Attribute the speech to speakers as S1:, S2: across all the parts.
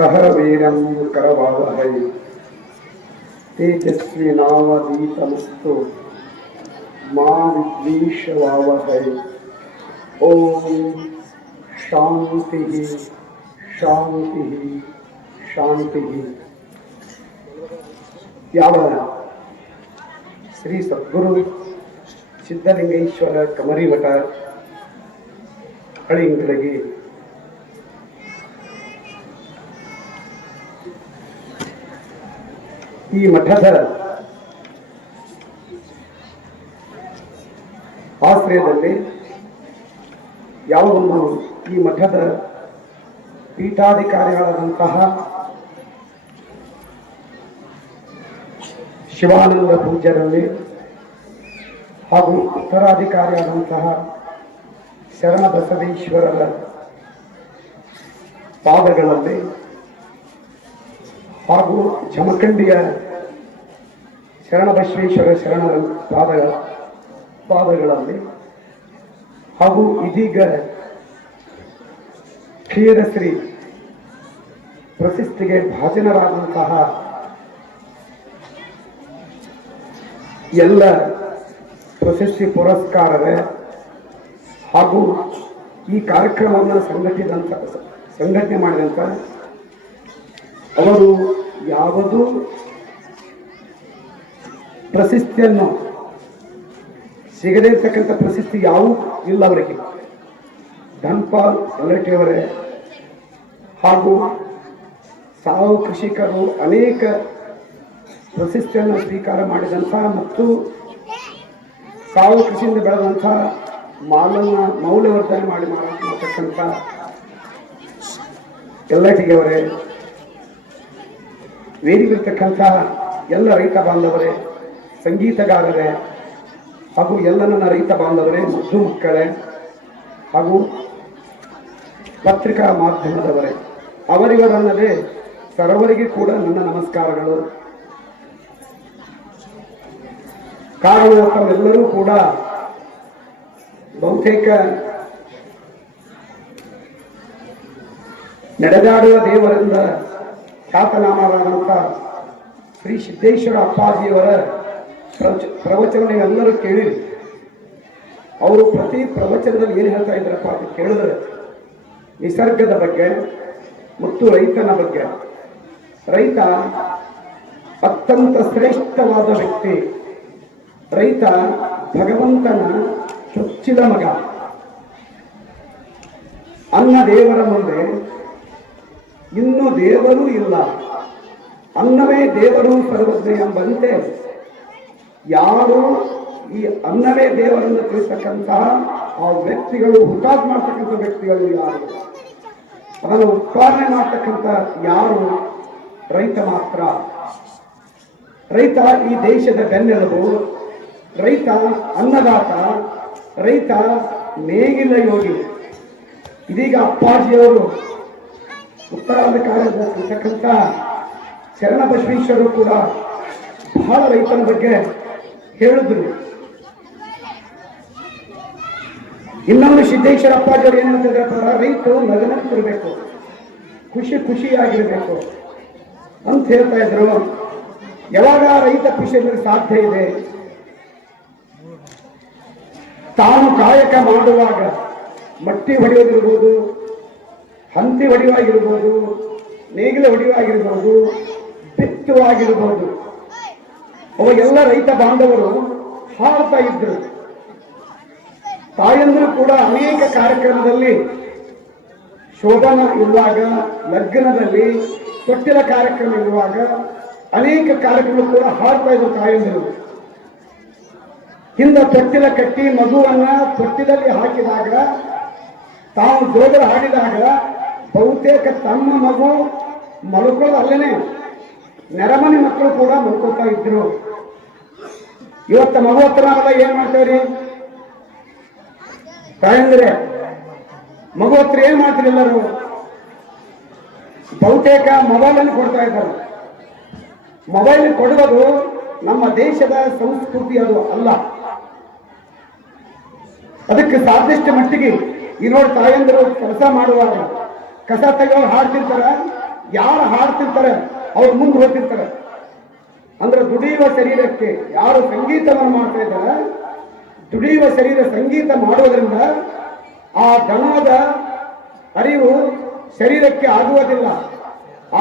S1: सह वीरं करवावहै तेजस्विनावदीतमस्तु मा विद्वेषवावहै ॐ शान्तिः शान्तिः ಶಾಂತಿ ಯಾವ ಶ್ರೀ ಸದ್ಗುರು ಸಿದ್ಧಲಿಂಗೇಶ್ವರ ಕಮರಿಮಠ ಹಳಿಂಗಲಗಿ ಈ ಮಠದ ಆಶ್ರಯದಲ್ಲಿ ಯಾವುದೊಂದು ಈ ಮಠದ ಪೀಠಾಧಿಕಾರಿಗಳಾದಂತಹ ಶಿವಾನಂದ ಪೂಜ್ಯರಲ್ಲಿ ಹಾಗೂ ಉತ್ತರಾಧಿಕಾರಿಯಾದಂತಹ ಶರಣ ಬಸವೇಶ್ವರರ ಪಾದಗಳಲ್ಲಿ ಹಾಗೂ ಜಮಖಂಡಿಯ ಶರಣ ಬಸವೇಶ್ವರ ಶರಣರ ಪಾದಗಳ ಪಾದಗಳಲ್ಲಿ ಹಾಗೂ ಇದೀಗ ಕ್ಷೀರಶ್ರೀ ಪ್ರಶಸ್ತಿಗೆ ಭಾಜನರಾದಂತಹ ಎಲ್ಲ ಪ್ರಶಸ್ತಿ ಪುರಸ್ಕಾರರೇ ಹಾಗೂ ಈ ಕಾರ್ಯಕ್ರಮವನ್ನು ಸಂಘಟಿದಂಥ ಸಂಘಟನೆ ಮಾಡಿದಂಥ ಅವರು ಯಾವುದೂ ಪ್ರಶಸ್ತಿಯನ್ನು ಸಿಗದೇ ಇರ್ತಕ್ಕಂಥ ಪ್ರಶಸ್ತಿ ಯಾವೂ ಇಲ್ಲ ಅವರಿಗೆ. ಧನ್ಪಾಲ್ ಅವರೇ ಹಾಗೂ ಸಾವು ಕೃಷಿಕರು ಅನೇಕ ಪ್ರಶಸ್ತಿಯನ್ನು ಸ್ವೀಕಾರ ಮಾಡಿದಂಥ ಮತ್ತು ಸಾವು ಕೃಷಿಯಿಂದ ಬೆಳೆದಂಥ ಮಾಲನ್ನ ಮೌಲ್ಯವರ್ಧನೆ ಮಾಡಿ ಮಾಡತಕ್ಕಂಥ ಎಲ್ಲಟಿಗೆಯವರೇ ವೇದಿಗಿರ್ತಕ್ಕಂಥ ಎಲ್ಲ ರೈತ ಬಾಂಧವರೇ, ಸಂಗೀತಗಾರರೇ, ಹಾಗೂ ಎಲ್ಲ ನನ್ನ ರೈತ ಬಾಂಧವರೇ ಮುದ್ದು ಮಕ್ಕಳೇ, ಹಾಗೂ ಪತ್ರಿಕಾ ಮಾಧ್ಯಮದವರೇ ಅವರಿವರನ್ನದೆ ಸರ್ವರಿಗೆ ಕೂಡ ನನ್ನ ನಮಸ್ಕಾರಗಳು. ಕಾರಣ ಕೂಡ ಬಹುತೇಕ ನಡೆದಾಡುವ ದೇವರಿಂದ ಖ್ಯಾತನಾಮರಾದಂಥ ಶ್ರೀ ಸಿದ್ದೇಶ್ವರ ಅಪ್ಪಾಜಿಯವರ ಪ್ರವಚ ಪ್ರವಚನ ಎಲ್ಲರೂ ಕೇಳಿರಿ ಅವರು ಪ್ರತಿ ಪ್ರವಚನದಲ್ಲಿ ಏನು ಹೇಳ್ತಾ ಇದ್ದಾರಪ್ಪ ಅಂತ ಕೇಳಿದ್ರೆ, ನಿಸರ್ಗದ ಬಗ್ಗೆ ಮತ್ತು ರೈತನ ಬಗ್ಗೆ. ರೈತ ಅತ್ಯಂತ ಶ್ರೇಷ್ಠವಾದ ವ್ಯಕ್ತಿ. ರೈತ ಭಗವಂತನ ಚುಚ್ಚಿದ ಮಗ. ಅನ್ನ ದೇವರ ಮುಂದೆ ಇನ್ನು ದೇವರು ಇಲ್ಲ. ಅನ್ನವೇ ದೇವರು ಸರ್ವಜ್ಞ ಎಂಬಂತೆ ಯಾರು ಈ ಅನ್ನವೇ ದೇವರನ್ನು ತಿಳಿಸ್ತಕ್ಕಂತಹ ಆ ವ್ಯಕ್ತಿಗಳು ಹುತಾತ್ ಮಾಡ್ತಕ್ಕಂಥ ವ್ಯಕ್ತಿಗಳು ಯಾರು? ಅದನ್ನು ಉತ್ಪಾದನೆ ಮಾಡ್ತಕ್ಕಂಥ ಯಾರು? ರೈತ ಮಾತ್ರ. ರೈತ ಈ ದೇಶದ ಬೆನ್ನೆಲುಬು. ರೈತ ಅನ್ನದಾತ. ರೈತ ನೇಗಿಲ ಯೋಗಿ ಇದೀಗ ಅಪ್ಪಾಜಿಯವರು ಉತ್ತರಾಧಿಕಾರಿರ್ತಕ್ಕಂಥ ಶರಣ ಬಸವೇಶ್ವರರು ಕೂಡ ಬಹಳ ರೈತನ ಬಗ್ಗೆ ಹೇಳಿದ್ರು. ಇನ್ನೊಂದು ಸಿದ್ದೇಶ್ವರ ಅಪ್ಪಾಜಿಯವರು ಏನು ಅಂತಂದ್ರೆ ರೈತರು ನಗನಕ್ಕಿರಬೇಕು ಖುಷಿ ಖುಷಿಯಾಗಿರಬೇಕು ಅಂತ ಹೇಳ್ತಾ ಇದ್ರು. ಯಾವಾಗ ರೈತ ಖುಷಿಯಲ್ಲಿ ಸಾಧ್ಯ ಇದೆ? ತಾನು ಕಾಯಕ ಮಾಡುವಾಗ ಮಟ್ಟಿ ಹೊಡೆಯೋದಿರ್ಬೋದು ಹಂತಿ ಹೊಡೆಯುವಾಗಿರ್ಬೋದು ನೇಗಿಲ ಹೊಡೆಯುವಾಗಿರ್ಬೋದು ಬಿತ್ತುವಾಗಿರ್ಬೋದು ಅವಾಗೆಲ್ಲ ರೈತ ಬಾಂಧವರು ಹಾಡ್ತಾ ಇದ್ರು. ತಾಯಂದರು ಕೂಡ ಅನೇಕ ಕಾರ್ಯಕ್ರಮದಲ್ಲಿ ಶೋಭನ ಇರುವಾಗ, ಲಗ್ನದಲ್ಲಿ ತೊಟ್ಟಿಲ ಕಾರ್ಯಕ್ರಮ ಇರುವಾಗ ಅನೇಕ ಕಾರ್ಯಕ್ರಮ ಕೂಡ ಹಾಡ್ತಾ ಇದ್ರು ತಾಯಂದಿರು. ಹಿಂದ ತೊಟ್ಟಿಲ ಕಟ್ಟಿ ಮಗುವನ್ನ ತೊಟ್ಟಿಲಲ್ಲಿ ಹಾಕಿದಾಗ, ತಾವು ಜೋಗರ ಹಾಡಿದಾಗ ಬಹುತೇಕ ತಮ್ಮ ಮಗು ಮಲ್ಕೊಳ್ಳೋದು ಅಲ್ಲೇನೆ ನೆರಮನೆ ಮಕ್ಕಳು ಕೂಡ ಮಲ್ಕೋತಾ ಇದ್ರು. ಇವತ್ತು ಮಗು ಹತ್ರ ಏನ್ ಮಾಡ್ತೇವ್ರಿ ತಾಯಂದ್ರೆ ಮಗು ಹತ್ರ ಏನ್ ಮಾಡ್ತೀರಿ ಎಲ್ಲರು? ಬಹುತೇಕ ಮೊಬೈಲ್ ಅನ್ನು ಕೊಡ್ತಾ ಇದ್ದಾರೆ. ಮೊಬೈಲ್ ಕೊಡುವುದು ನಮ್ಮ ದೇಶದ ಸಂಸ್ಕೃತಿ ಅದು ಅಲ್ಲ. ಅದಕ್ಕೆ ಸಾಧ್ಯಷ್ಟು ಮಟ್ಟಿಗೆ ಈ ನೋಡಿ ತಾಯಂದಿರು ಕೆಲಸ ಮಾಡುವಾಗ ಕಸ ತೆಗೆಯವ್ರು ಹಾಡ್ತಿರ್ತಾರ ಯಾರು ಹಾಡ್ತಿರ್ತಾರೆ ಅವ್ರು ಮುಂದೆ ಹೋಗ್ತಿರ್ತಾರೆ. ಅಂದ್ರೆ ದುಡಿಯುವ ಶರೀರಕ್ಕೆ ಯಾರು ಸಂಗೀತವನ್ನು ಮಾಡ್ತಾ ಇದ್ದಾರೆ, ದುಡಿಯುವ ಶರೀರ ಸಂಗೀತ ಮಾಡೋದ್ರಿಂದ ಆ ಧನದ ಅರಿವು ಶರೀರಕ್ಕೆ ಆಗುವುದಿಲ್ಲ.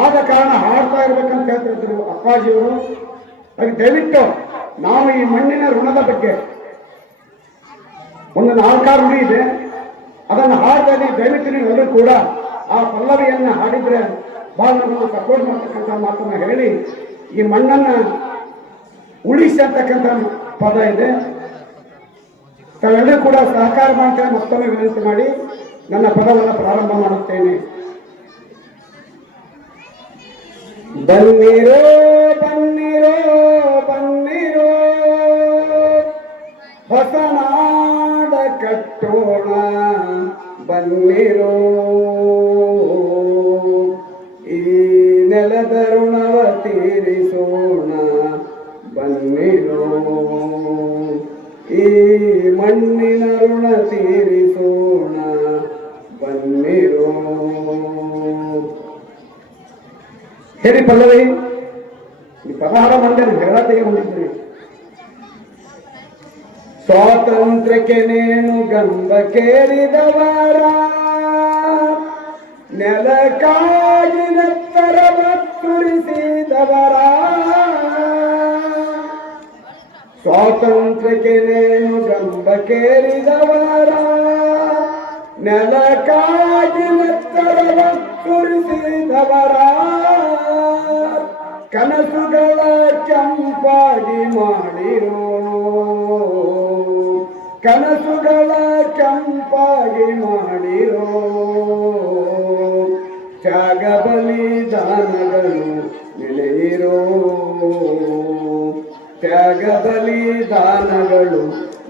S1: ಆದ ಕಾರಣ ಹಾಡ್ತಾ ಇರ್ಬೇಕಂತ ಹೇಳ್ತಿದ್ರು ಅಪ್ಪಾಜಿಯವರು. ಹಾಗೆ ದಯವಿಟ್ಟು ನಾವು ಈ ಮಣ್ಣಿನ ಋಣದ ಬಗ್ಗೆ ಒಂದು ನಾಲ್ಕಾರು ಇದೆ. ಅದನ್ನು ಹಾಡ್ತಾ ಇದ್ದೀವಿ. ದಯವಿಟ್ಟು ನೀವು ಎಲ್ಲರೂ ಕೂಡ ಆ ಪಲ್ಲವಿಯನ್ನ ಹಾಡಿದ್ರೆ ಬಹಳ ಸಪೋರ್ಟ್ ಮಾಡ್ತಕ್ಕಂಥ ಮಾತನ್ನ ಹೇಳಿ ಈ ಮಣ್ಣನ್ನ ಉಳಿಸಿ ಅಂತಕ್ಕಂಥ ಪದ ಇದೆ. ತಾವೆಲ್ಲರೂ ಕೂಡ ಸಹಕಾರ ಮಾಡ್ತೇನೆ ಮತ್ತೊಮ್ಮೆ ವಿನಂತಿ ಮಾಡಿ ನನ್ನ ಪದವನ್ನು ಪ್ರಾರಂಭ ಮಾಡುತ್ತೇನೆ. ಬನ್ನಿರೋ ಬನ್ನಿರೋ ಬನ್ನಿರೋ ಹೊಸನಾಡ ಕಟ್ಟೋಣ. ಬನ್ನಿರೋ. ಮಣ್ಣಿನ ಋಣ ತೀರಿಸೋಣ ಬನ್ನಿರೋ ಹೇಳಿ ಪಲ್ಲವಿ ಈ ಪದಹಾರ ಮಂದಿ ಹೇಳತೆಗೆ ಬಂದಿದ್ರಿ ಸ್ವಾತಂತ್ರ್ಯಕ್ಕೆ ನೇಣು ಗಂಧ ಕೇರಿದವರ ನೆಲಕ್ಕಾಗಿ ನೆತ್ತರ ಮತ್ತುರಿಸಿದವರ ಸ್ವಾತಂತ್ರ್ಯಕ್ಕೆ ನೇಣು ಗಂಧ ಕೇರಿದವರ ನೆಲ ನೆತ್ತರ ಸುರಿಸಿದವರ ಕನಸುಗಳ ಚಂಪಾಗಿ ಮಾಡಿರೋ ಕನಸುಗಳ ಚಂಪಾಗಿ ಮಾಡಿರೋ ತ್ಯಾಗ ಬಲಿದಾನಗಳು ನೆಲೆಯಿರೋ ತ್ಯಾಗ ಬಲಿದಾನಗಳು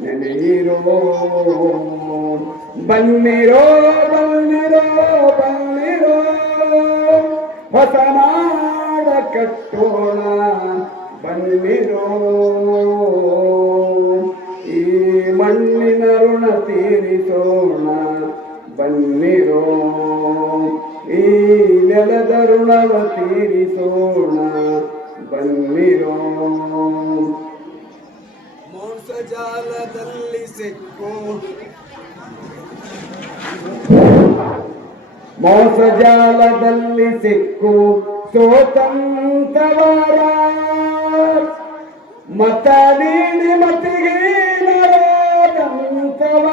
S1: ನೆನೆಯಿರೋ. ಬನ್ನಿರೋ ಬನ್ನಿರೋ ಬನ್ನಿರೋ ಹೊಸ ನಾಡ ಕಟ್ಟೋಣ ಬನ್ನಿರೋ ಈ ಮಣ್ಣಿನ ಋಣ ತೀರಿಸೋಣ ಬನ್ನಿರೋ ಈ ನೆಲದ ಋಣವ ತೀರಿಸೋಣ ಬನ್ನಿರೋ
S2: ಮೋಸಜಾಲದಲ್ಲಿ ಸಿಕ್ಕು.
S1: ಮೋಸಜಾಲದಲ್ಲಿ ಸಿಕ್ಕು. ಸೋತಂತವರ ಮತ ನೀಡಿ ಮತಿಗೆ ನರಾದಂತವರ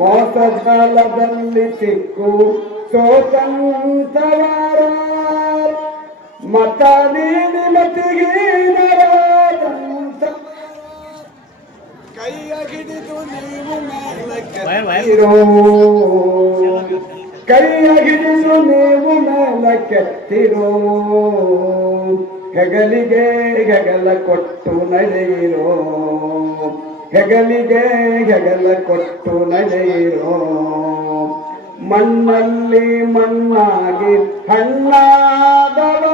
S1: ಮೋಸಜಾಲದಲ್ಲಿ ಸಿಕ್ಕು. ಸೋತಂತವರ ಮತ ನೀಡಿ ಮತಿಗೆ ನರಾದಂತವರ
S2: ಕೈಯ ಹಿಡಿದು ನೀವು ಮೇಲಕ್ಕೆ
S1: ಇರೋ ಕೈಯ ಹಿಡಿದು ನೀವು ಮೇಲಕ್ಕೆತ್ತಿರೋ. ಹೆಗಲಿಗೆ ಹೆಗಲ ಕೊಟ್ಟು ನಡೆಯಿರೋ. ಹೆಗಲಿಗೆ ಹೆಗಲ ಕೊಟ್ಟು ನಡೆಯಿರೋ. ಮಣ್ಣಲ್ಲಿ ಮಣ್ಣಾಗಿ ಹಣ್ಣಾದವರ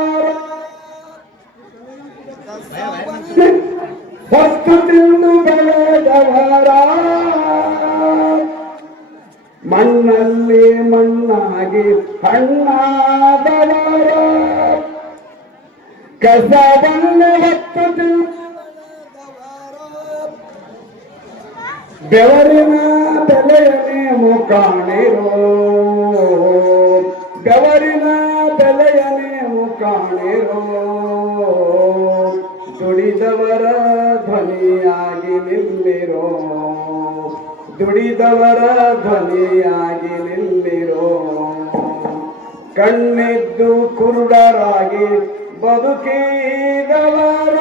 S1: ವಸ್ತು ಬೆಳೆದವರ ಮಣ್ಣಲ್ಲಿ ಮಣ್ಣಾಗಿ ಹಣ್ಣಾದವರ ಕಸವನ್ನು ಹೊತ್ತು ಬೆವರಿನ ಬೆಲೆಯನೇ ಮುಖಾಣಿರೋ ಬೆವರಿನ ಬೆಲೆಯನೇ ಕಾಣಿರೋ ದುಡಿದವರ ಧ್ವನಿಯಾಗಿ ನಿಲ್ಲಿರೋ. ದುಡಿದವರ ಧ್ವನಿಯಾಗಿ ನಿಲ್ಲಿರೋ. ಕಣ್ಣಿದ್ದು ಕುರುಡರಾಗಿ ಬದುಕಿದವರ.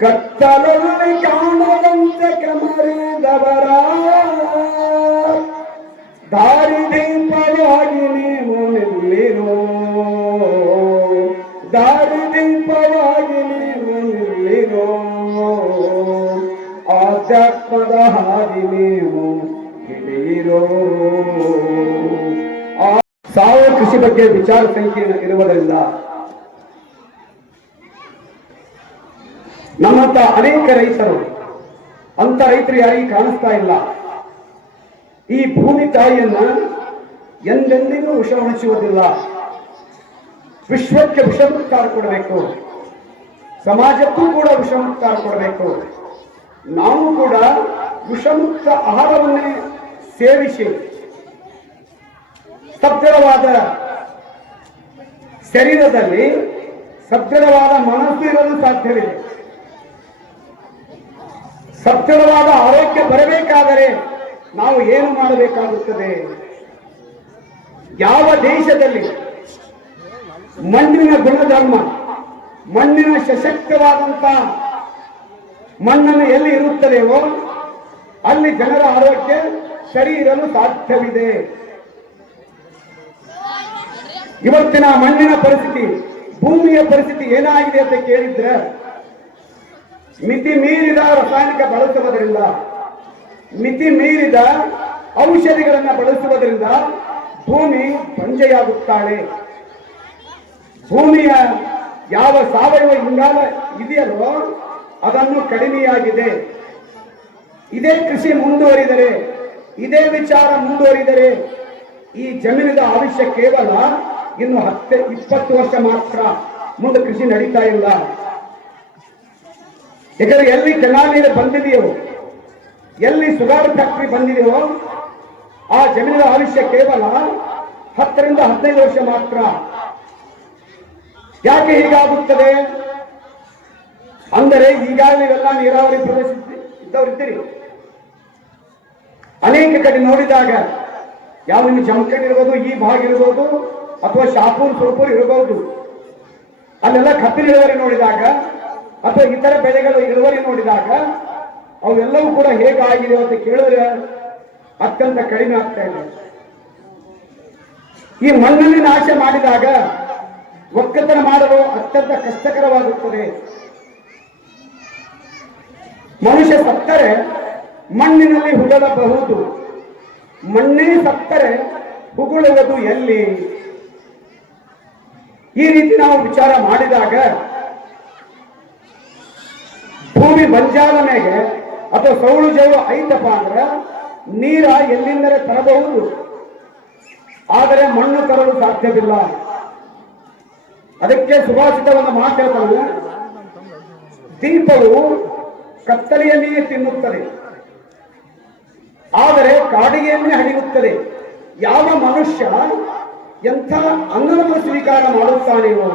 S1: ಕತ್ತಲಲ್ಲಿ ಕಾಣದಂತೆ ಕಮರಿದವರ. ದಾರಿ ನೀವು ಸಾವಯವ ಕೃಷಿ ಬಗ್ಗೆ ವಿಚಾರ ಸಂಕೀರ್ಣ ಇರುವುದರಿಂದ ನಮ್ಮಂತ ಅನೇಕ ರೈತರು ಅಂತ ರೈತರು ಯಾರಿಗೆ ಕಾಣಿಸ್ತಾ ಇಲ್ಲ. ಈ ಭೂಮಿ ತಾಯಿಯನ್ನ ಎಂದೆಂದಿಗೂ ವಿಷ ಉಣಿಸುವುದಿಲ್ಲ ವಿಶ್ವಕ್ಕೆ ವಿಷಮುಕ್ತಾರ ಕೊಡಬೇಕು. ಸಮಾಜಕ್ಕೂ ಕೂಡ ವಿಷಮುಕ್ತಾರ ಕೊಡಬೇಕು. ನಾವು ಕೂಡ ವಿಷಮುಕ್ತ ಆಹಾರವನ್ನೇ ಸೇವಿಸಿ ಸಭ್ಯವಾದ ಶರೀರದಲ್ಲಿ ಸಭ್ಯವಾದ ಮನಸ್ಸು ಇರಲು ಸಾಧ್ಯವಿದೆ. ಸಭ್ಯವಾದ ಆರೋಗ್ಯ ಬರಬೇಕಾದರೆ ನಾವು ಏನು ಮಾಡಬೇಕಾಗುತ್ತದೆ? ಯಾವ ದೇಶದಲ್ಲಿ ಮಣ್ಣಿನ ಗುಣಧರ್ಮ, ಮಣ್ಣಿನ ಸಶಕ್ತವಾದಂತ ಮಣ್ಣನ್ನು ಎಲ್ಲಿ ಇರುತ್ತದೆಯೋ ಅಲ್ಲಿ ಜನರ ಆರೋಗ್ಯ ಸರಿ ಇರಲು ಸಾಧ್ಯವಿದೆ. ಇವತ್ತಿನ ಮಣ್ಣಿನ ಪರಿಸ್ಥಿತಿ, ಭೂಮಿಯ ಪರಿಸ್ಥಿತಿ ಏನಾಗಿದೆ ಅಂತ ಕೇಳಿದ್ರೆ, ಮಿತಿ ಮೀರಿದ ರಾಸಾಯನಿಕ ಬಳಸುವುದರಿಂದ, ಮಿತಿ ಮೀರಿದ ಔಷಧಿಗಳನ್ನು ಬಳಸುವುದರಿಂದ ಭೂಮಿ ಪಂಜೆಯಾಗುತ್ತಾಳೆ. ಭೂಮಿಯ ಯಾವ ಸಾವಯವ ಇಂಗಾಲ ಇದೆಯಲ್ಲೋ ಅದನ್ನು ಕಡಿಮೆಯಾಗಿದೆ. ಇದೇ ಕೃಷಿ ಮುಂದುವರಿದರೆ, ಇದೇ ವಿಚಾರ ಮುಂದುವರಿದರೆ ಈ ಜಮೀನಿನ ಆಯುಷ್ಯ ಕೇವಲ ಇನ್ನು ಹತ್ತು, ಇಪ್ಪತ್ತು ವರ್ಷ ಮಾತ್ರ ಮುಂದೆ ಕೃಷಿ ನಡೀತಾ ಇಲ್ಲ. ಯಾಕಂದ್ರೆ ಎಲ್ಲಿ ಕೆನಾಲ್ ಬಂದಿದೆಯೋ, ಎಲ್ಲಿ ಸುಗಾರ್ ಫ್ಯಾಕ್ಟ್ರಿ ಬಂದಿದೆಯೋ, ಆ ಜಮೀನಿನ ಆಯುಷ್ಯ ಕೇವಲ ಹತ್ತರಿಂದ ಹದಿನೈದು ವರ್ಷ ಮಾತ್ರ. ಯಾಕೆ ಹೀಗಾಗುತ್ತದೆ? ಅಂದರೆ ಈಗಾಗಲೇ ಇವೆಲ್ಲ ನೀರಾವರಿ ಪ್ರದೇಶ ಇದ್ದವರಿದ್ದೀರಿ ಅನೇಕ ಕಡೆ ನೋಡಿದಾಗ, ಯಾವ ನಿಮ್ಮ ಜಮಖಂಡ್ ಇರ್ಬೋದು, ಈ ಭಾಗ ಇರ್ಬೋದು, ಅಥವಾ ಶಾಪೂರ್, ಸುರ್ಪೂರ್ ಇರಬಹುದು ಅಲ್ಲೆಲ್ಲ ಕಬ್ಬಿನ ಇಳುವರಿ ನೋಡಿದಾಗ, ಅಥವಾ ಇತರ ಬೆಳೆಗಳು ಇಳುವರಿ ನೋಡಿದಾಗ, ಅವೆಲ್ಲವೂ ಕೂಡ ಹೇಗಾಗಿದೆ ಅಂತ ಕೇಳಿದ್ರೆ ಅತ್ಯಂತ ಕಡಿಮೆ ಆಗ್ತಾ ಇದೆ. ಈ ಮಣ್ಣಲ್ಲಿ ನಾಶ ಮಾಡಿದಾಗ, ಒಕ್ಕತನ ಮಾಡಲು ಅತ್ಯಂತ ಕಷ್ಟಕರವಾಗುತ್ತದೆ. ಮನುಷ್ಯ ಸತ್ತರೆ ಮಣ್ಣಿನಲ್ಲಿ ಹುಗಲಬಹುದು ಮಣ್ಣೇ ಸತ್ತರೆ ಹುಗುಳುವುದು ಎಲ್ಲಿ? ಈ ರೀತಿ ನಾವು ವಿಚಾರ ಮಾಡಿದಾಗ ಭೂಮಿ ಬಂಜಾರ ಮೇಲೆ ಅಥವಾ ಸೌಳು ಜವ ಐತಪ್ಪ ಅಂದ್ರೆ ನೀರ ಎಲ್ಲಿಂದರೆ ತರಬಹುದು. ಆದರೆ ಮಣ್ಣು ತರಲು ಸಾಧ್ಯವಿಲ್ಲ. ಅದಕ್ಕೆ ಸುಭಾಷಿತವನ್ನು ಮಾತು ಹೇಳ್ತಾನೆ. ದೀಪವು ಕತ್ತಲೆಯನ್ನೇ ತಿನ್ನುತ್ತದೆ. ಆದರೆ ಕಾಡಿಗೆಯನ್ನೇ ಹಣಿಯುತ್ತದೆ. ಯಾವ ಮನುಷ್ಯ ಎಂಥ ಅನ್ನವನ್ನು ಸ್ವೀಕಾರ ಮಾಡುತ್ತಾನೆಯೋ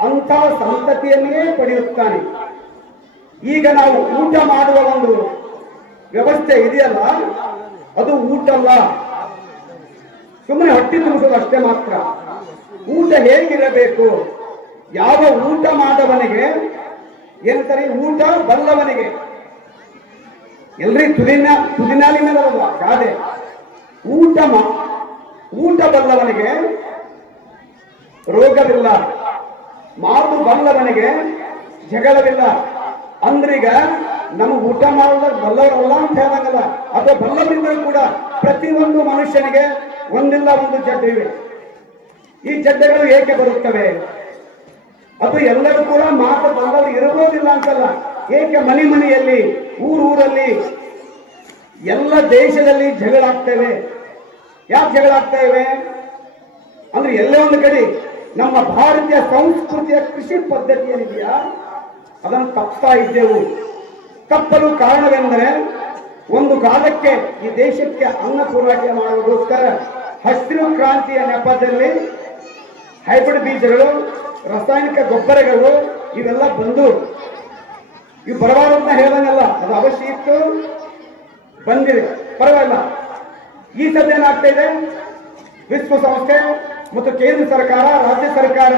S1: ಅಂಥ ಸಂತತಿಯನ್ನೇ ಪಡೆಯುತ್ತಾನೆ. ಈಗ ನಾವು ಊಟ ಮಾಡುವ ಒಂದು ವ್ಯವಸ್ಥೆ ಇದೆಯಲ್ಲ? ಅದು ಊಟ ಅಲ್ಲ ಸುಮ್ಮನೆ ಹೊಟ್ಟೆ ತುಂಬಿಸೋದು ಅಷ್ಟೇ ಮಾತ್ರ. ಊಟ ಹೇಗಿರಬೇಕು? ಯಾವ ಊಟ ಮಾಡವನಿಗೆ ಏನಂತಾರೆ? ಊಟ ಬಲ್ಲವನಿಗೆ ಎಲ್ರಿ ತುದಿನ ತುದಿನಾಲಿನ ಗಾದೆ. ಊಟ ಊಟ ಬಲ್ಲವನಿಗೆ ರೋಗವಿಲ್ಲ. ಮಾತು ಬಲ್ಲವನಿಗೆ ಜಗಳವಿಲ್ಲ. ಅಂದ್ರೀಗ ನಮ್ಮ ಊಟ ಮಾಡೋದಾಗ ಬಲ್ಲವರಲ್ಲ ಅಂತ ಹೇಳಂಗಲ್ಲ ಅಥವಾ ಬಲ್ಲವರಿಂದಲೂ ಕೂಡ ಪ್ರತಿಯೊಂದು ಮನುಷ್ಯನಿಗೆ ಒಂದಿಲ್ಲ ಒಂದು ಜಡ್ಡೆ ಇವೆ ಈ ಜಡ್ಡೆಗಳು ಏಕೆ ಬರುತ್ತವೆ? ಅದು ಎಲ್ಲರೂ ಕೂಡ ಮಾತು ಬಂದವರು ಇರಬಹುದಿಲ್ಲ ಅಂತಲ್ಲ. ಏಕೆ ಮನೆ ಮನೆಯಲ್ಲಿ, ಊರು ಊರಲ್ಲಿ ಎಲ್ಲ ದೇಶದಲ್ಲಿ ಜಗಳಾಗ್ತೇವೆ ಯಾಕೆ ಜಗಳ ಆಗ್ತಾ ಇವೆ? ಅಂದ್ರೆ ಎಲ್ಲೇ ಒಂದು ಕಡೆ ನಮ್ಮ ಭಾರತೀಯ ಸಂಸ್ಕೃತಿಯ ಕೃಷಿ ಪದ್ಧತಿ ಏನಿದೆಯಾ? ಅದನ್ನು ತಪ್ತಾ ಇದ್ದೆವು. ತಪ್ಪಲು ಕಾರಣವೆಂದರೆ ಒಂದು ಕಾಲಕ್ಕೆ ಈ ದೇಶಕ್ಕೆ ಅನ್ನ ಪೂರೈಕೆ ಮಾಡುವುದಕ್ಕೋಸ್ಕರ ಹಸಿರು ಕ್ರಾಂತಿಯ ನೆಪದಲ್ಲಿ ಹೈಬ್ರಿಡ್ ಬೀಜಗಳು, ರಾಸಾಯನಿಕ ಗೊಬ್ಬರಗಳು, ಇವೆಲ್ಲ ಬಂದು ಇವು ಅಂತ ಹೇಳ್ದಂಗಲ್ಲ ಅದು ಅವಶ್ಯ ಇತ್ತು, ಬಂದಿದೆ. ಪರವಾಗಿಲ್ಲ. ಈ ಸದ್ಯ ಏನಾಗ್ತಾ ಇದೆ? ವಿಶ್ವಸಂಸ್ಥೆ ಮತ್ತು ಕೇಂದ್ರ ಸರ್ಕಾರ, ರಾಜ್ಯ ಸರ್ಕಾರ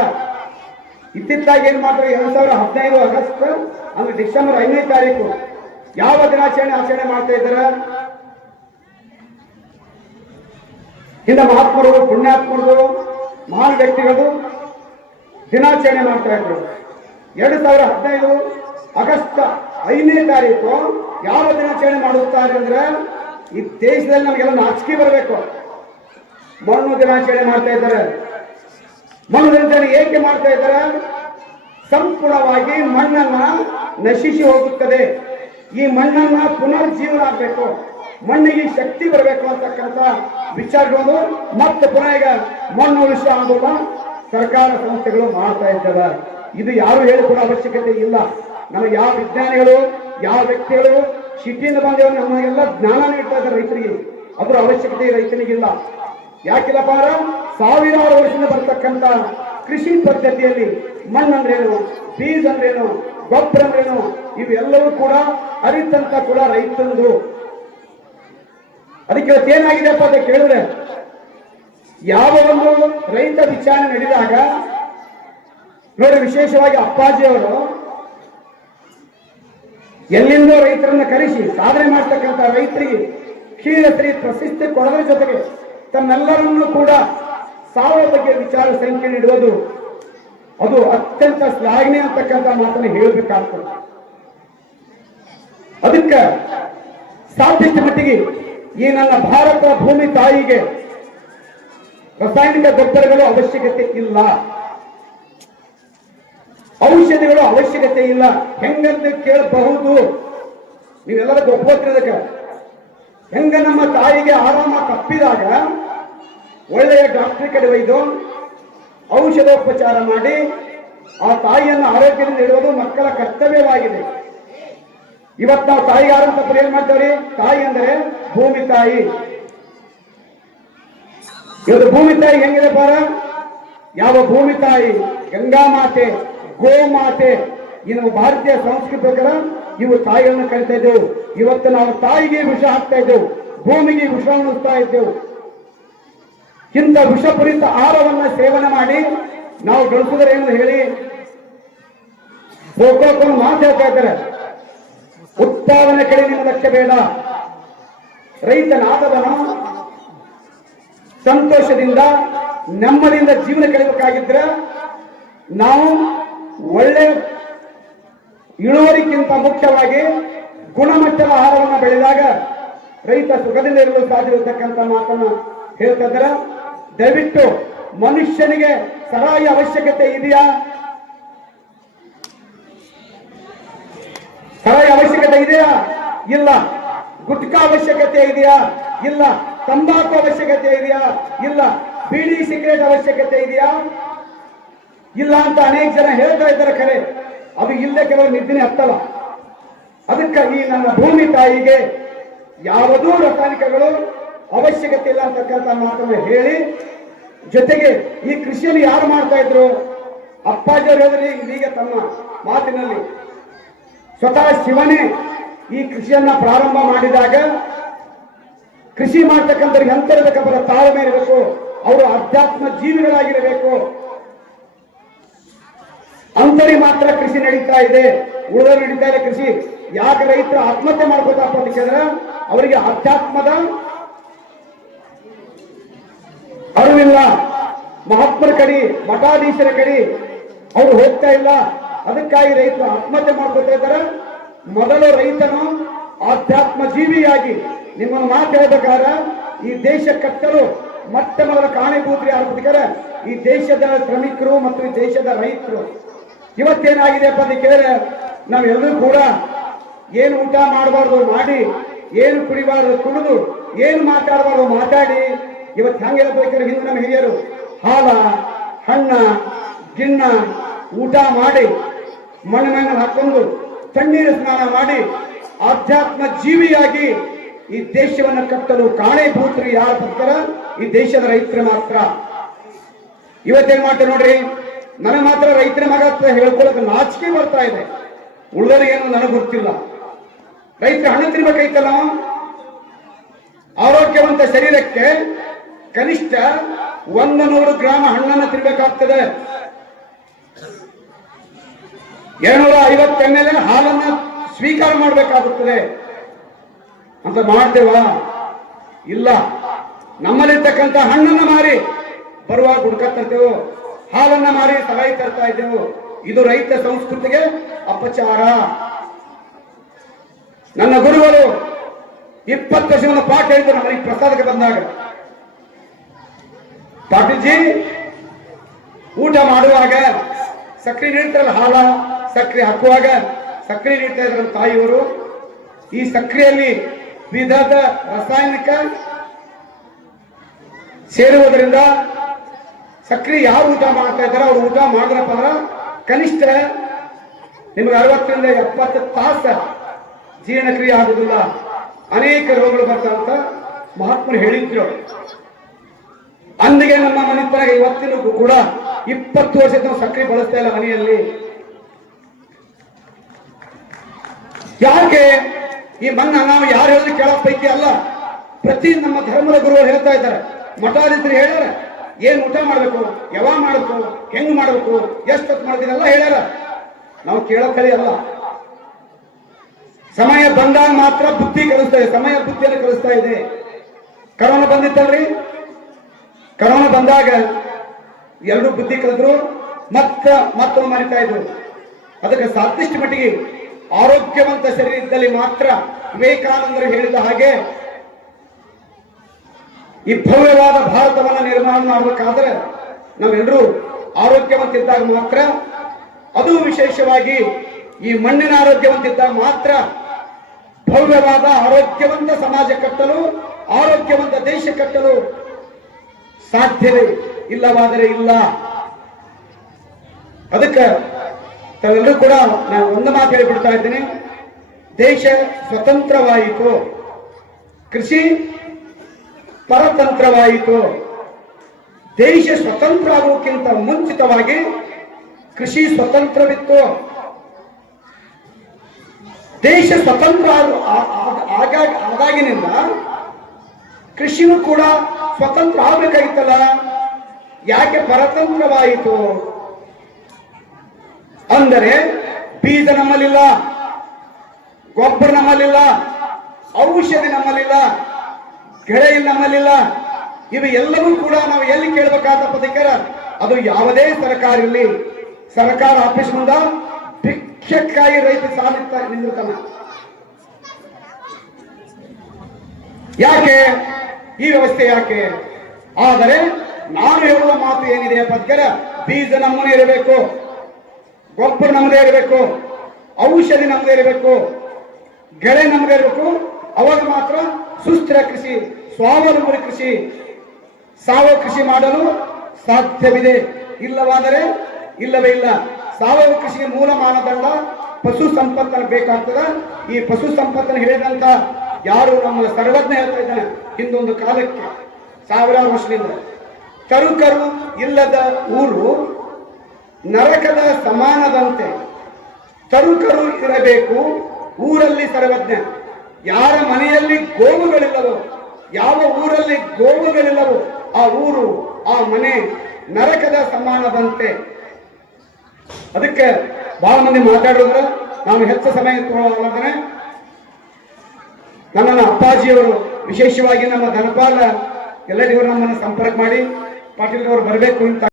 S1: ಇತ್ತಿತ್ತಾಗಿ ಏನ್ ಮಾಡ್ತಾರೆ ಎರಡ್ ಸಾವಿರದ ಹದಿನೈದು ಆಗಸ್ಟ್, ಅಂದ್ರೆ ಡಿಸೆಂಬರ್ ಐದನೇ ತಾರೀಕು, ಯಾವ ದಿನಾಚರಣೆ ಆಚರಣೆ ಮಾಡ್ತಾ ಇದ್ದಾರೆ? ಹಿಂದೆ ಮಹಾತ್ಮರು ಪುಣ್ಯಾತ್ಮರು ಮಹಾನ್ ವ್ಯಕ್ತಿಗಳು ದಿನಾಚರಣೆ ಮಾಡ್ತಾ ಇದ್ರು. ಎರಡು ಸಾವಿರ ಹದಿನೈದು ಆಗಸ್ಟ್ ಐದನೇ ತಾರೀಕು ಯಾವ ದಿನಾಚರಣೆ ಮಾಡುತ್ತಾರೆ ಅಂದ್ರೆ ಈ ದೇಶದಲ್ಲಿ ನಮಗೆಲ್ಲ ನಾಚಿಕೆ ಬರಬೇಕು. ಮಣ್ಣು ದಿನಾಚರಣೆ ಮಾಡ್ತಾ ಇದ್ದಾರೆ. ಮಣ್ಣು ದಿನಾಚರಣೆ ಏಕೆ ಮಾಡ್ತಾ ಇದ್ದಾರೆ? ಸಂಪೂರ್ಣವಾಗಿ ಮಣ್ಣನ್ನ ನಶಿಸಿ ಹೋಗುತ್ತದೆ. ಈ ಮಣ್ಣನ್ನ ಪುನರ್ಜೀವನ ಆಗಬೇಕು. ಮಣ್ಣಿಗೆ ಶಕ್ತಿ ಬರಬೇಕು ಅಂತಕ್ಕಂಥ ವಿಚಾರಗಳು ಮತ್ತೆ ಪುನಃ ಈಗ ಮಣ್ಣು ಉಳಿಸುವ ಆಂದೋಲನ ಸರ್ಕಾರ ಸಂಸ್ಥೆಗಳು ಮಾಡ್ತಾ ಇದ್ದಾವೆ ಇದು ಯಾರು ಹೇಳಿಕೊಡೋ ಅವಶ್ಯಕತೆ ಇಲ್ಲ. ನಮಗೆ ಯಾವ ವಿಜ್ಞಾನಿಗಳು, ಯಾವ ವ್ಯಕ್ತಿಗಳು ಸಿಟಿಯಿಂದ ಬಂದವರು ನಮಗೆಲ್ಲ ಜ್ಞಾನ ನೀಡ್ತಾ ಇದ್ದಾರೆ ರೈತರಿಗೆ. ಅದರ ಅವಶ್ಯಕತೆ ರೈತನಿಗಿಲ್ಲ ಯಾಕಿಲ್ಲಪ್ಪ ಅಂದ್ರೆ ಸಾವಿರಾರು ವರ್ಷದಿಂದ ಬರ್ತಕ್ಕಂಥ ಕೃಷಿ ಪದ್ಧತಿಯಲ್ಲಿ ಮಣ್ಣಂದ್ರೇನು ಬೀಜ ಅಂದ್ರೇನು ಗೊಬ್ಬರ ಅಂದ್ರೇನು ಇವೆಲ್ಲವೂ ಕೂಡ ಅರಿತಂತ ಕೂಡ ರೈತಂದು ಅದಕ್ಕೆ ಇವತ್ತು ಏನಾಗಿದೆಪ್ಪ ಅಂತ ಕೇಳಿದ್ರೆ, ಯಾವ ಒಂದು ರೈತ ವಿಚಾರಣೆ ನಡೆದಾಗ, ನೋಡಿ ವಿಶೇಷವಾಗಿ ಅಪ್ಪಾಜಿಯವರು ಎಲ್ಲಿಂದೋ ರೈತರನ್ನ ಕರೆಸಿ, ಸಾಧನೆ ಮಾಡ್ತಕ್ಕಂಥ ರೈತರಿಗೆ ಕ್ಷೀರಶ್ರೀ ಪ್ರಶಸ್ತಿ ಕೊಡೋದ್ರ ಜೊತೆಗೆ ತನ್ನೆಲ್ಲರನ್ನೂ ಕೂಡ ಸಾವಯವ ಬಗ್ಗೆ ವಿಚಾರ ಸಂಖ್ಯೆ ನೀಡುವುದು ಅದು ಅತ್ಯಂತ ಶ್ಲಾಘನೆ ಅಂತಕ್ಕಂಥ ಮಾತನ್ನು ಹೇಳಬೇಕಾಗ್ತದೆ. ಅದಕ್ಕೆ ಸಾಧ್ಯತೆ ಮಟ್ಟಿಗೆ ಈ ನನ್ನ ಭಾರತ ಭೂಮಿ ತಾಯಿಗೆ ರಾಸಾಯನಿಕ ಗೊಬ್ಬರಗಳು ಅವಶ್ಯಕತೆ ಇಲ್ಲ. ಔಷಧಿಗಳು ಅವಶ್ಯಕತೆ ಇಲ್ಲ. ಹೆಂಗಂತ ಕೇಳಬಹುದು? ನೀವೆಲ್ಲರೂ ಒಪ್ಪೋತಿರೋದಕ್ಕೆ ಹೆಂಗ ನಮ್ಮ ತಾಯಿಗೆ ಆರಾಮ ತಪ್ಪಿದಾಗ ಒಳ್ಳೆಯ ಡಾಕ್ಟರ್ ಕಡೆ ಒಯ್ದು ಔಷಧೋಪಚಾರ ಮಾಡಿ ಆ ತಾಯಿಯನ್ನು ಆರೋಗ್ಯದಿಂದ ಇಡುವುದು ಮಕ್ಕಳ ಕರ್ತವ್ಯವಾಗಿದೆ. ಇವತ್ತು ನಾವು ತಾಯಿಗೆ ಆರಾಮ ತಪ್ಪರು ಏನ್ ಮಾಡ್ತೇವ್ರಿ ತಾಯಿ ಅಂದರೆ ಭೂಮಿ ತಾಯಿ. ಇವತ್ತು ಭೂಮಿ ತಾಯಿ ಹೆಂಗಿದೆ ಪಾರ? ಯಾವ ಭೂಮಿ ತಾಯಿ? ಗಂಗಾ ಮಾತೆ, ಗೋ ಮಾತೆ. ಇನ್ನು ಭಾರತೀಯ ಸಂಸ್ಕೃತಿ ಪ್ರಕಾರ ಇವು ತಾಯಿಗಳನ್ನು ಕರಿತಾ ಇದ್ದೆವು. ಇವತ್ತು ನಾವು ತಾಯಿಗೆ ವಿಷ ಹಾಕ್ತಾ ಇದ್ದೆವು. ಭೂಮಿಗೆ ವಿಷ ಉಣಿಸ್ತಾ ಇದ್ದೆವು. ಇಂಥ ವಿಷಪೂರಿತ ಆಹಾರವನ್ನ ಸೇವನೆ ಮಾಡಿ ನಾವು ಗಳಿಸಿದ್ರೆ ಏನು ಹೇಳಿ? ಹೋಗೋಕೊಂಡು ಮಾತು ಹೇಳ್ತಾ ಇದ್ದಾರೆ. ಉತ್ಪಾದನೆ ಕಡೆ ನಿಮ್ಮ ಲಕ್ಷ್ಯ ಬೇಡ. ರೈತನಾದವನು, ಸಂತೋಷದಿಂದ, ನೆಮ್ಮದಿಯಿಂದ ಜೀವನ ಕಳಿಬೇಕಾಗಿದ್ರೆ ನಾವು ಒಳ್ಳೆ ಇಳುವರಿಗಿಂತ ಮುಖ್ಯವಾಗಿ ಗುಣಮಟ್ಟದ ಆಹಾರವನ್ನು ಬೆಳೆದಾಗ ರೈತ ಸುಖದಿಂದ ಇರಲು ಸಾಧ್ಯವಿರತಕ್ಕಂಥ ಮಾತನ್ನು ಹೇಳ್ತಾ ಇದ್ದಾರೆ. ದಯವಿಟ್ಟು ಮನುಷ್ಯನಿಗೆ ಸರಾಯಿ ಅವಶ್ಯಕತೆ ಇದೆಯಾ? ಸರಾಯಿ ಅವಶ್ಯಕತೆ ಇದೆಯಾ? ಇಲ್ಲ. ಗುಟ್ಕಾ ಅವಶ್ಯಕತೆ ಇದೆಯಾ? ಇಲ್ಲ. ತಂಬಾಕು ಅವಶ್ಯಕತೆ ಇದೆಯಾ? ಇಲ್ಲ. ಬೀಡಿ ಸಿಗರೇಟ್ ಅವಶ್ಯಕತೆ ಇದೆಯಾ? ಇಲ್ಲ ಅಂತ ಅನೇಕ ಜನ ಹೇಳ್ತಾ ಇದ್ದಾರೆ ಖರೆ ಅದು ಇಲ್ಲದೆ ಕೆಲವರು ನಿದ್ದೆ ಹತ್ತಲ್ಲ. ಅದಕ್ಕೆ ಈ ನನ್ನ ಭೂಮಿ ತಾಯಿಗೆ ಯಾವುದೂ ರಾಸಾಯನಿಕಗಳು ಅವಶ್ಯಕತೆ ಇಲ್ಲ ಅಂತಕ್ಕಂಥ ಮಾತನ್ನು ಹೇಳಿ, ಜೊತೆಗೆ ಈ ಕೃಷಿಯನ್ನು ಯಾರು ಮಾಡ್ತಾ ಇದ್ರು? ಅಪ್ಪಾಜಿಯವರು ಹೇಳಿದ್ರೆ, ಈಗ ತಮ್ಮ ಮಾತಿನಲ್ಲಿ ಸ್ವತಃ ಶಿವನೇ ಈ ಕೃಷಿಯನ್ನ ಪ್ರಾರಂಭ ಮಾಡಿದಾಗ ಕೃಷಿ ಮಾಡ್ತಕ್ಕಂಥವ್ರಿಗೆ ಅಂತರ್ಬೇಕಂಬ ತಾಳ್ಮೆ ಇರಬೇಕು. ಅವರು ಅಧ್ಯಾತ್ಮ ಜೀವಿಗಳಾಗಿರಬೇಕು. ಅಂತರಿ ಮಾತ್ರ ಕೃಷಿ ನಡೀತಾ ಇದೆ. ಉಳಿದ ನಡೀತಾ ಇದೆ ಕೃಷಿ. ಯಾಕೆ ರೈತರು ಆತ್ಮಹತ್ಯೆ ಮಾಡ್ಕೋತಪ್ಪ ಅಂತ ಕೇಳಿದ್ರೆ ಅವರಿಗೆ ಅಧ್ಯಾತ್ಮದ ಅರಿವಿಲ್ಲ. ಮಹಾತ್ಮರ ಕಡಿ, ಮಠಾಧೀಶರ ಕಡೆ ಅವರು ಹೋಗ್ತಾ ಇಲ್ಲ. ಅದಕ್ಕಾಗಿ ರೈತರು ಆತ್ಮಹತ್ಯೆ ಮಾಡ್ಕೊತಾ ಇದ್ದಾರೆ. ಮೊದಲು ರೈತನು ಆಧ್ಯಾತ್ಮ ಜೀವಿಯಾಗಿ. ನಿಮ್ಮನ್ನು ಮಾತು ಈ ದೇಶ ಕಟ್ಟಲು ಮತ್ತೆ ಮೊದಲ ಯಾರು ಬರ್ತಾರೆ ಈ ದೇಶದ ಶ್ರಮಿಕರು ಮತ್ತು ಈ ದೇಶದ ರೈತರು. ಇವತ್ತೇನಾಗಿದೆಪ್ಪ ಅಂತ ಕೇಳಿದ್ರೆ, ನಾವೆಲ್ಲರೂ ಕೂಡ ಏನು ಊಟ ಮಾಡಬಾರ್ದು ಮಾಡಿ, ಏನು ಕುಡಿಬಾರ್ದು ಕುಡಿದು, ಏನು ಮಾತಾಡಬಾರ್ದು ಮಾತಾಡಿ, ಇವತ್ತು ಹೆಂಗೆ ಹೇಳ್ಬೇಕಾದ್ರೆ ಹಿಂದೆ ನಮ್ಮ ಹಿರಿಯರು. ಹಾಲ, ಹಣ್ಣ, ಗಿಣ್ಣ, ಊಟ ಮಾಡಿ ಮಣ್ಣು ಹಾಕೊಂಡು ತಣ್ಣೀರು ಸ್ನಾನ ಮಾಡಿ ಆಧ್ಯಾತ್ಮ ಜೀವಿಯಾಗಿ ಈ ದೇಶವನ್ನು ಕಟ್ಟಲು ಕಾಣೆಭೂತರು ಯಾರು ಬರ್ತಾರ ಈ ದೇಶದ ರೈತರು ಮಾತ್ರ. ಇವತ್ತೇನ್ ಮಾಡ್ತಾರೆ ನೋಡ್ರಿ? ನನಗೆ ಮಾತ್ರ ರೈತರ ಮಗ ಹೇಳ್ಕೊಳ್ಳೋಕೆ ನಾಚಿಕೆ ಬರ್ತಾ ಇದೆ. ಉಳಿದವರಿಗೇನು ನನಗೆ ಗೊತ್ತಿಲ್ಲ. ರೈತ ಹಣ ತಿನ್ಬೇಕೈತಲ್ಲ ಆರೋಗ್ಯವಂತ ಶರೀರಕ್ಕೆ ಕನಿಷ್ಠ ಒಂದು ನೂರು ಗ್ರಾಮ ಹಣ್ಣನ್ನು ತಿನ್ಬೇಕಾಗ್ತದೆ. ಎರಡ್ನೂರ ಐವತ್ತು ಎಂ ಎಲ್ ಹಾಲನ್ನ ಸ್ವೀಕಾರ ಮಾಡಬೇಕಾಗುತ್ತದೆ. ಅಂತ ಮಾಡ್ತೇವಾ? ಇಲ್ಲ. ನಮ್ಮಲ್ಲಿರ್ತಕ್ಕಂಥ ಹಣ್ಣನ್ನ ಮಾರಿ ಬರುವ ಗುಡ್ಕ ತರ್ತೇವೆ ಹಾಲನ್ನ ಮಾರಿ ಸಲಹೆ ತರ್ತಾ ಇದ್ದೆವು? ಇದು ರೈತ ಸಂಸ್ಕೃತಿಗೆ ಅಪಚಾರ. ನನ್ನ ಗುರುಗಳು ಇಪ್ಪತ್ತು ವರ್ಷವನ್ನು ಪಾಠ ನಮ್ಮ ಈ ಪ್ರಸಾದಕ್ಕೆ ಬಂದಾಗ. ಪಾಟೀಲ್ಜಿ, ಊಟ ಮಾಡುವಾಗ ಸಕ್ಕರೆ ನೀಡ್ತಾರಲ್ಲ ಹಾಲ? ಸಕ್ಕರೆ ಹಾಕುವಾಗ ಸಕ್ಕರೆ ನೀಡ್ತಾ ಇದ್ರು ತಾಯಿಯವರು. ಈ ಸಕ್ಕರೆಯಲ್ಲಿ ವಿಧದ ರಾಸಾಯನಿಕ ಸೇರುವುದರಿಂದ ಸಕ್ರಿ ಯಾವ ಊಟ ಮಾಡ್ತಾ ಇದ್ದಾರೆ ಅವ್ರು ಊಟ ಮಾಡಿದ್ರಪ್ಪ ಅಂದ್ರ ಕನಿಷ್ಠ ನಿಮ್ಗೆ ಅರವತ್ತರಿಂದ ಎಪ್ಪತ್ತು ತಾಸ ಜೀರ್ಣಕ್ರಿಯೆ ಆಗುದಿಲ್ಲ ಅನೇಕ ರೋಗಗಳು ಬರ್ತಾವಂತ ಮಹಾತ್ಮರು ಹೇಳಿದ್ರು. ಅಂದಿಗೆ ನಮ್ಮ ಮನೆತನ ಇವತ್ತಿನೂ ಕೂಡ ಇಪ್ಪತ್ತು ವರ್ಷದ ನಾವು ಸಕ್ರೆ ಬಳಸ್ತಾ ಇಲ್ಲ ಮನೆಯಲ್ಲಿ. ಯಾಕೆ? ಈ ಮನ್ನ ನಾವು ಯಾರು ಹೇಳಿದ್ರು ಕೇಳೋ ಪೈಕಿ ಅಲ್ಲ. ಪ್ರತಿ ನಮ್ಮ ಧರ್ಮದ ಗುರುಗಳು ಹೇಳ್ತಾ ಇದ್ದಾರೆ. ಮಠಾಧಿತರು ಹೇಳ್ಯಾರ, ಏನ್ ಊಟ ಮಾಡ್ಬೇಕು, ಯಾವಾಗ ಮಾಡಬೇಕು, ಹೆಂಗ್ ಮಾಡ್ಬೇಕು, ಎಷ್ಟು ಹೊತ್ತು ಮಾಡ್ತೀನಿ ಎಲ್ಲ ಹೇಳ್ಯಾರ. ನಾವು ಕೇಳೋ ಕಲಿ ಅಲ್ಲ. ಸಮಯ ಬಂದಾಗ ಮಾತ್ರ ಬುದ್ಧಿ ಕಲಿಸ್ತಾ ಇದೆ, ಸಮಯ ಬುದ್ಧಿಯಲ್ಲಿ ಕಲಿಸ್ತಾ ಇದೆ. ಕರೋನಾ ಬಂದಿತ್ತಲ್ರಿ? ಕರೋನಾ ಬಂದಾಗ ಎಲ್ಲರೂ ಬುದ್ಧಿ ಕಲಿದ್ರು ಮತ್ತ ಮತ್ತೊಂದು ಮರಿತಾ ಇದ್ರು. ಅದಕ್ಕೆ ಸಾಕಷ್ಟು ಮಟ್ಟಿಗೆ ಆರೋಗ್ಯವಂತ ಶರೀರ ಇದ್ದಲ್ಲಿ ಮಾತ್ರ ವಿವೇಕಾನಂದರು ಹೇಳಿದ ಹಾಗೆ ಈ ಭವ್ಯವಾದ ಭಾರತವನ್ನ ನಿರ್ಮಾಣ ಮಾಡಬೇಕಾದ್ರೆ ನಾವೆಲ್ಲರೂ ಆರೋಗ್ಯವಂತಿದ್ದಾಗ ಮಾತ್ರ, ಅದು ವಿಶೇಷವಾಗಿ ಈ ಮಣ್ಣಿನ ಆರೋಗ್ಯವಂತಿದ್ದಾಗ ಮಾತ್ರ ಭವ್ಯವಾದ ಆರೋಗ್ಯವಂತ ಸಮಾಜ ಕಟ್ಟಲು, ಆರೋಗ್ಯವಂತ ದೇಶ ಕಟ್ಟಲು ಸಾಧ್ಯವೇ ಇಲ್ಲವಾದರೆ ಇಲ್ಲ. ಅದಕ್ಕೆ ತಾವೆಲ್ಲರೂ ಕೂಡ ನಾನು ಒಂದು ಮಾತು ಹೇಳಿಬಿಡ್ತಾ ಇದ್ದೀನಿ. ದೇಶ ಸ್ವತಂತ್ರವಾಯಿತು. ಕೃಷಿ ಪರತಂತ್ರವಾಯಿತು. ದೇಶ ಸ್ವತಂತ್ರ ಆಗೋಕ್ಕಿಂತ ಮುಂಚಿತವಾಗಿ ಕೃಷಿ ಸ್ವತಂತ್ರವಿತ್ತು ದೇಶ ಸ್ವತಂತ್ರ ಆದಾಗಿನಿಂದ ಕೃಷಿನೂ ಕೂಡ ಸ್ವತಂತ್ರ ಆಗ್ಬೇಕಾಗಿತ್ತಲ್ಲ. ಯಾಕೆ ಪರತಂತ್ರವಾಯಿತು? ಅಂದರೆ ಬೀಜ ನಮ್ಮಲ್ಲಿಲ್ಲ, ಗೊಬ್ಬರ ನಮ್ಮಲ್ಲಿಲ್ಲ, ಔಷಧಿ ನಮ್ಮಲ್ಲಿಲ್ಲ ಗೆಳೆ ನಮ್ಮಲ್ಲಿಲ್ಲ. ಇವು ಎಲ್ಲವೂ ಕೂಡ ನಾವು ಎಲ್ಲಿ ಕೇಳಬೇಕಾದ ಪದಿಕರ ಅದು ಯಾವುದೇ ಸರ್ಕಾರ ಇರಲಿ ಸರ್ಕಾರ ಆಫೀಸ್ ಮುಂದ ಭಿಕ್ಷಕ್ಕಾಗಿ ರೈತ ಸಾಲಿರ್ತಾ ನಿಂದಿರ್ತಾನೆ ಯಾಕೆ? ಈ ವ್ಯವಸ್ಥೆ ಯಾಕೆ? ಆದರೆ ನಾನು ಹೇಳುವ ಮಾತು ಏನಿದೆ ಪದಕರ ಬೀಜ ನಮ್ಮನೆ ಇರಬೇಕು. ಗೊಬ್ಬರ ನಮ್ಮದೇ ಇರಬೇಕು, ಔಷಧಿ ನಮ್ಮದೇ ಇರಬೇಕು, ಗೆಳೆ ನಮ್ದೇ ಇರಬೇಕು, ಅವಾಗ ಮಾತ್ರ ಸುಸ್ಥಿರ ಕೃಷಿ, ಸ್ವಾವಲಂಬಿ ಕೃಷಿ, ಸಾವಯವ ಕೃಷಿ ಮಾಡಲು ಸಾಧ್ಯವಿದೆ. ಇಲ್ಲವಾದರೆ ಇಲ್ಲವೇ ಇಲ್ಲ. ಸಾವಯವ ಕೃಷಿಗೆ ಮೂಲ ಮಾನದಂಡ ಪಶು ಸಂಪತ್ತನ್ನು ಬೇಕಾಗ್ತದೆ. ಈ ಪಶು ಸಂಪತ್ತನ್ನು ಹೇಳಿದಂತ ಯಾರು ನಮ್ಮ ಸರ್ವಜ್ಞ ಹೇಳ್ತಾ ಇದ್ದಾನೆ ಹಿಂದೊಂದು ಕಾಲಕ್ಕೆ, ಸಾವಿರಾರು ವರ್ಷದಿಂದ. ಕರು ಇಲ್ಲದ ಊರು ನರಕದ ಸಮಾನದಂತೆ ತರುಕರು ಇರಬೇಕು ಊರಲ್ಲಿ ಸರ್ವಜ್ಞ. ಯಾರ ಮನೆಯಲ್ಲಿ ಗೋವುಗಳಿಲ್ಲವೋ, ಯಾವ ಊರಲ್ಲಿ ಗೋವುಗಳಿಲ್ಲವೋ, ಆ ಊರು, ಆ ಮನೆ ನರಕದ ಸಮಾನದಂತೆ. ಅದಕ್ಕೆ ಬಹಳ ಮಂದಿ ಮಾತಾಡಿದ್ರೆ. ನಾನು ಹೆಚ್ಚು ಸಮಯ ತಗೊಳ್ಳೋದ್ರೆ ನನ್ನನ್ನು ಅಪ್ಪಾಜಿಯವರು, ವಿಶೇಷವಾಗಿ ನಮ್ಮ ಧನಪಾಲ ಎಲ್ಲರಿಗೂ ನಮ್ಮನ್ನು ಸಂಪರ್ಕ ಮಾಡಿ ಪಾಟೀಲ್ ಅವರು ಬರಬೇಕು ಅಂತ